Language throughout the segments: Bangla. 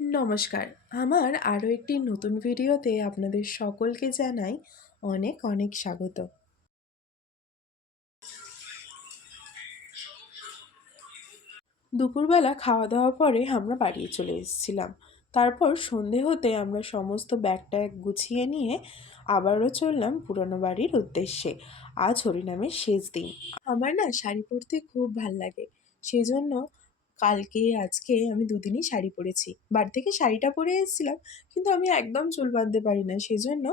নমস্কার। আমার আরও একটি নতুন ভিডিওতে আপনাদের সকলকে জানাই অনেক অনেক স্বাগত। দুপুরবেলা খাওয়া দাওয়ার পরে আমরা বাড়ি চলে এসেছিলাম। তারপর সন্ধে হতে আমরা সমস্ত ব্যাগ ট্যাগ গুছিয়ে নিয়ে আবারও চললাম পুরনো বাড়ির উদ্দেশ্যে। আজ হরিনামের শেষ দিন। আমার না শাড়ি পরতে খুব ভাল লাগে, সেজন্য কালকে আজকে আমি দুদিনই শাড়ি পরেছি। বাড়ি থেকে শাড়িটা পরে এসেছিলাম, কিন্তু আমি একদম চুল বাঁধতে পারি না, সেজন্য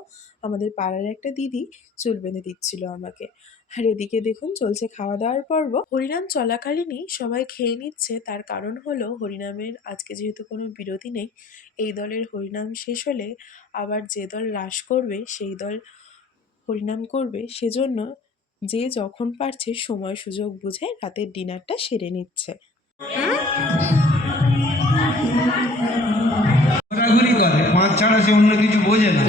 আমাদের পাড়ার একটা দিদি চুল বেঁধে দিচ্ছিল আমাকে। আর এদিকে দেখুন চলছে খাওয়া দাওয়ার পর্ব। হরিনাম চলাকালীনই সবাই খেয়ে নিচ্ছে, তার কারণ হলো হরিনামের আজকে যেহেতু কোনো বিরতি নেই, এই দলের হরিনাম শেষ হলে আবার যে দল রাস করবে সেই দল হরিনাম করবে, সেজন্য যে যখন পারছে সময় সুযোগ বুঝে রাতের ডিনারটা সেরে নিচ্ছে। ঘোরাঘুরি করে, পাঁচ ছাড়া সে অন্য কিছু বোঝে না।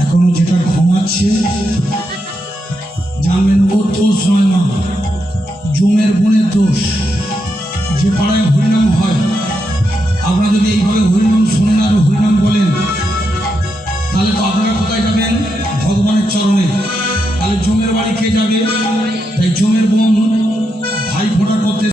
এখন যেটা ঘুমাচ্ছে জানবেন ওর দোষ নয় মা, জমের বোনের দোষ। যে পাড়ায় হরিনাম হয়, আপনারা যদি এইভাবে হরিনাম শোনেন আর হরিনাম বলেন, তাহলে তো আপনারা কোথায় যাবেন? ভগবানের চরণে। তাহলে জমের বাড়ি কে যাবে? তাই জমের বোন ভাই ফোঁটা করতে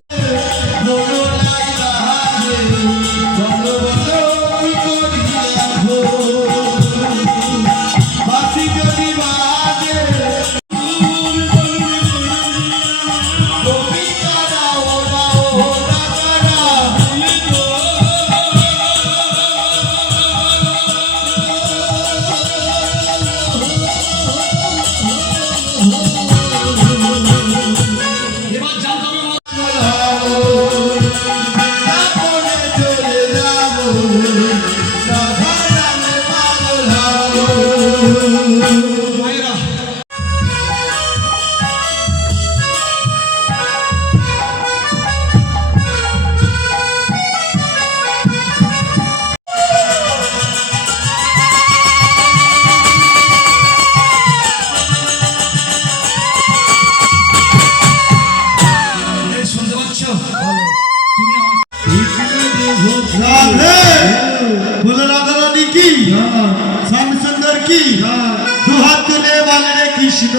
श्याम सुंदर की दो हाथ तुले वाले कृष्ण